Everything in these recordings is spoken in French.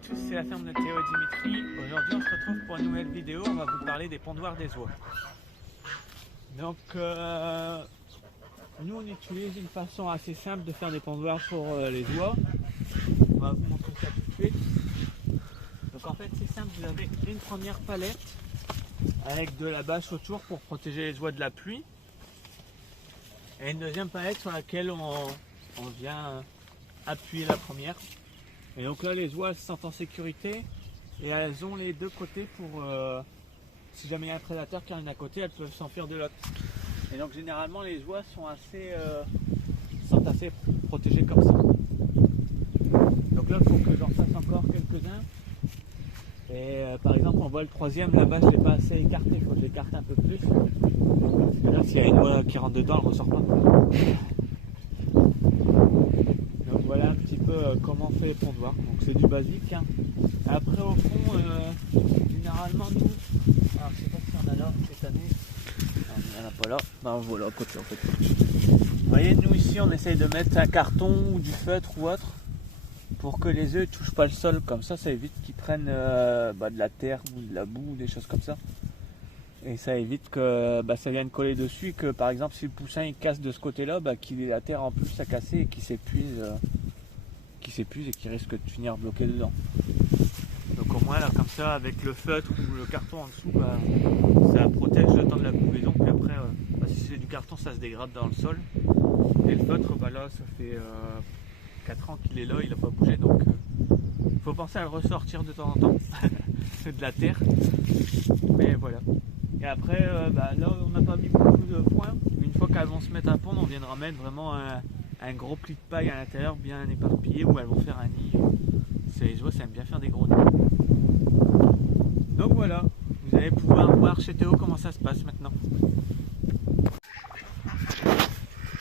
tous, c'est la ferme de Théo et Dimitri. Aujourd'hui on se retrouve pour une nouvelle vidéo, on va vous parler des pondoirs des oies. Donc nous on utilise une façon assez simple de faire des pondoirs pour les oies. On va vous montrer ça tout de suite. Donc en fait c'est simple, vous avez une première palette avec de la bâche autour pour protéger les oies de la pluie. Et une deuxième palette sur laquelle on vient appuyer la première. Et donc là les oies se sentent en sécurité et elles ont les deux côtés pour si jamais il y a un prédateur qui arrive à côté, elles peuvent s'enfuir de l'autre. Et donc généralement les oies sont assez protégées comme ça. Donc là il faut que j'en fasse encore quelques-uns. Et par exemple on voit le troisième, la bâche n'est pas assez écartée, il faut que je l'écarte un peu plus. Parce que là s'il y a une oie qui rentre dedans, elle ne ressort pas. Donc voilà un petit peu comment on fait les pondoirs. Donc c'est du basique. Hein. Après au fond, généralement nous, alors je sais pas si on a là cette année. Non, il n'y en a pas là. Ben voilà à côté en fait. Vous voyez nous ici on essaye de mettre un carton ou du feutre ou autre pour que les œufs ne touchent pas le sol. Comme ça évite qu'ils prennent de la terre ou de la boue ou des choses comme ça. Et ça évite que ça vienne coller dessus et que par exemple si le poussin il casse de ce côté là, qu'il ait la terre en plus à casser et qu'il s'épuise et qu'il risque de finir bloqué dedans. Donc au moins là comme ça avec le feutre ou le carton en dessous, ça protège le temps de la couvaison. Puis après si c'est du carton ça se dégrade dans le sol. Et le feutre là ça fait 4 ans qu'il est là, il n'a pas bougé, donc il faut penser à le ressortir de temps en temps. C'est de la terre. Mais voilà. Et après, là on n'a pas mis beaucoup de foin. Une fois qu'elles vont se mettre à pondre, on viendra mettre vraiment un gros pli de paille à l'intérieur bien éparpillé où elles vont faire un nid. Les oies ça aime bien faire des gros nids. Donc voilà, vous allez pouvoir voir chez Théo comment ça se passe maintenant.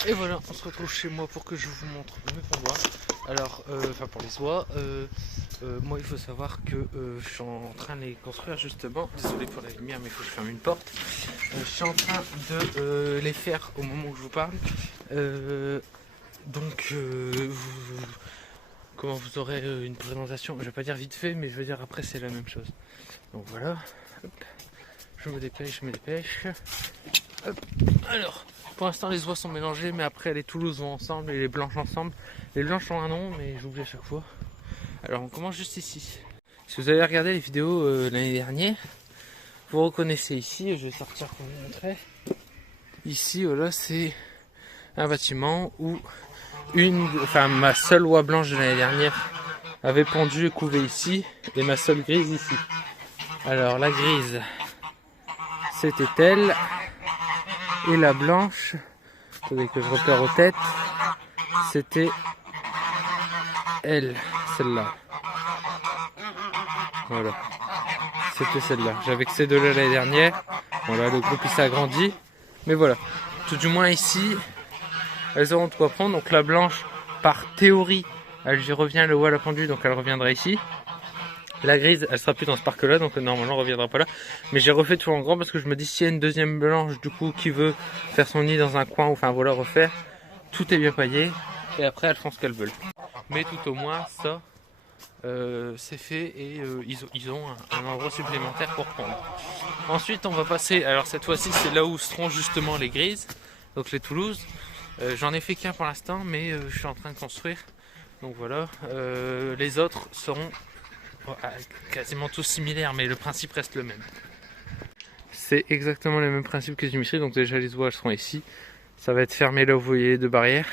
Et voilà, on se retrouve chez moi pour que je vous montre mes pondoirs. Alors, pour les oies, moi il faut savoir que je suis en train de les construire justement. Désolé pour la lumière, mais il faut que je ferme une porte. Je suis en train de les faire au moment où je vous parle. Comment vous aurez une présentation, je vais pas dire vite fait, mais je veux dire après c'est la même chose. Donc voilà, hop. Je me dépêche. Hop. Alors, pour l'instant les oies sont mélangées, mais après les Toulouse vont ensemble et les blanches ensemble. Les blanches ont un nom, mais j'oublie à chaque fois. Alors on commence juste ici. Si vous avez regardé les vidéos l'année dernière, vous reconnaissez ici, je vais sortir pour vous montrer. Ici, voilà, c'est un bâtiment où ma seule oie blanche de l'année dernière avait pondu et couvé ici, et ma seule grise ici. Alors la grise, c'était elle. Et la blanche, attendez que je repère aux têtes, c'était elle, celle-là. Voilà, c'était celle-là. J'avais que ces deux-là l'année dernière. Voilà, le groupe il s'agrandit. Mais voilà, tout du moins ici, elles auront de quoi prendre. Donc la blanche, par théorie, elle y revient, le oie l'a pendue, donc elle reviendra ici. La grise, elle sera plus dans ce parc-là, donc normalement elle reviendra pas là. Mais j'ai refait tout en grand parce que je me dis s'il y a une deuxième blanche du coup qui veut faire son nid dans un coin, refaire, tout est bien paillé et après elles font ce qu'elles veulent. Mais tout au moins ça, c'est fait et ils ont un endroit supplémentaire pour pondre. Ensuite on va passer, alors cette fois-ci c'est là où seront justement les grises, donc les Toulouse. J'en ai fait qu'un pour l'instant, mais je suis en train de construire. Donc voilà, les autres seront quasiment tous similaires, mais le principe reste le même. C'est exactement le même principe que Dimitri, donc déjà les oies seront ici. Ça va être fermé là où vous voyez les deux barrières.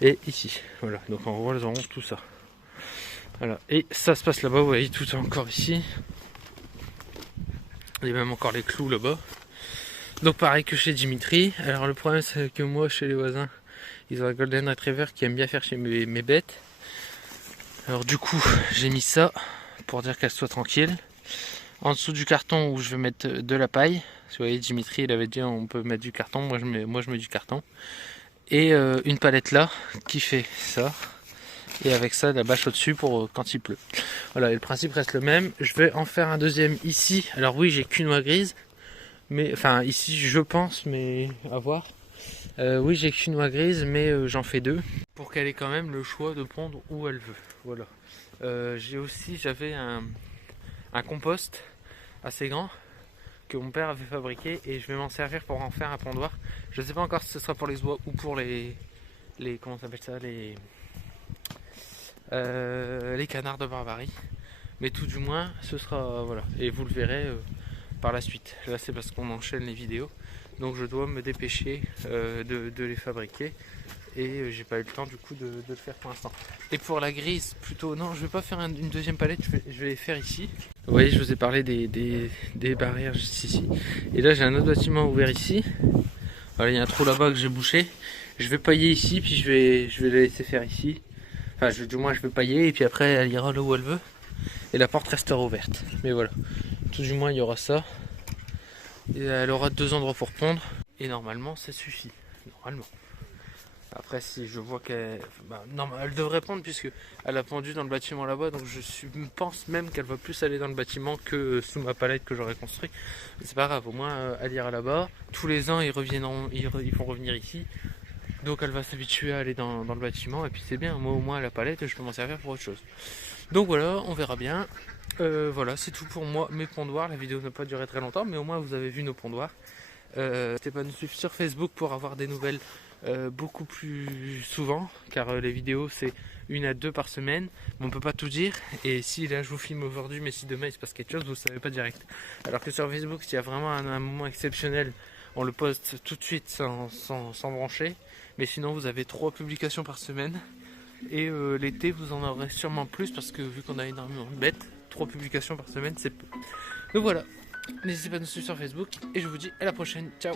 Et ici, voilà, donc en gros elles auront tout ça. Voilà, et ça se passe là-bas, vous voyez tout est encore ici. Il y a même encore les clous là-bas. Donc pareil que chez Dimitri. Alors le problème c'est que moi chez les voisins, ils ont un Golden Retriever qui aime bien faire chez mes bêtes. Alors du coup j'ai mis ça pour dire qu'elle soit tranquille. En dessous du carton où je vais mettre de la paille. Vous voyez Dimitri il avait dit on peut mettre du carton, moi je mets du carton. Et une palette là qui fait ça. Et avec ça la bâche au-dessus pour quand il pleut. Voilà, et le principe reste le même. Je vais en faire un deuxième ici. Alors oui j'ai qu'une oie grise. Mais enfin ici je pense, mais à voir. Oui j'ai qu'une oie grise, mais j'en fais deux. Pour qu'elle ait quand même le choix de pondre où elle veut. Voilà. J'avais un compost assez grand que mon père avait fabriqué et je vais m'en servir pour en faire un pondoir. Je ne sais pas encore si ce sera pour les oies ou pour les comment ça s'appelle ça, les canards de Barbarie. Mais tout du moins, ce sera voilà. Et vous le verrez par la suite. Là, c'est parce qu'on enchaîne les vidéos, donc je dois me dépêcher de les fabriquer. Et j'ai pas eu le temps du coup de le faire pour l'instant. Et pour la grise, plutôt, non, je vais pas faire une deuxième palette, je vais les faire ici. Vous voyez, je vous ai parlé des barrières juste ici. Et là, j'ai un autre bâtiment ouvert ici. Voilà, il y a un trou là-bas que j'ai bouché. Je vais pailler ici, puis je vais la laisser faire ici. Enfin, du moins, je vais pailler, et puis après, elle ira là où elle veut. Et la porte restera ouverte. Mais voilà, tout du moins, il y aura ça. Et elle aura 2 endroits pour pondre. Et normalement, ça suffit. Normalement. Après, si je vois qu'elle... non, elle devrait pondre puisque elle a pendu dans le bâtiment là-bas. Donc je pense même qu'elle va plus aller dans le bâtiment que sous ma palette que j'aurais construit. Mais c'est pas grave, au moins elle ira là-bas. Tous les ans, ils vont revenir ici. Donc elle va s'habituer à aller dans le bâtiment. Et puis c'est bien, moi au moins la palette, je peux m'en servir pour autre chose. Donc voilà, on verra bien. Voilà, c'est tout pour moi, mes pondoirs. La vidéo n'a pas duré très longtemps, mais au moins vous avez vu nos pondoirs. N'hésitez pas à nous suivre sur Facebook pour avoir des nouvelles beaucoup plus souvent, car les vidéos c'est 1 à 2 par semaine, mais on peut pas tout dire. Et si là je vous filme aujourd'hui, mais si demain il se passe quelque chose, vous savez pas direct. Alors que sur Facebook, s'il y a vraiment un moment exceptionnel, on le poste tout de suite sans brancher. Mais sinon vous avez 3 publications par semaine. Et l'été vous en aurez sûrement plus, parce que vu qu'on a énormément de bêtes, 3 publications par semaine c'est peu. Donc voilà, n'hésitez pas à nous suivre sur Facebook et je vous dis à la prochaine, ciao.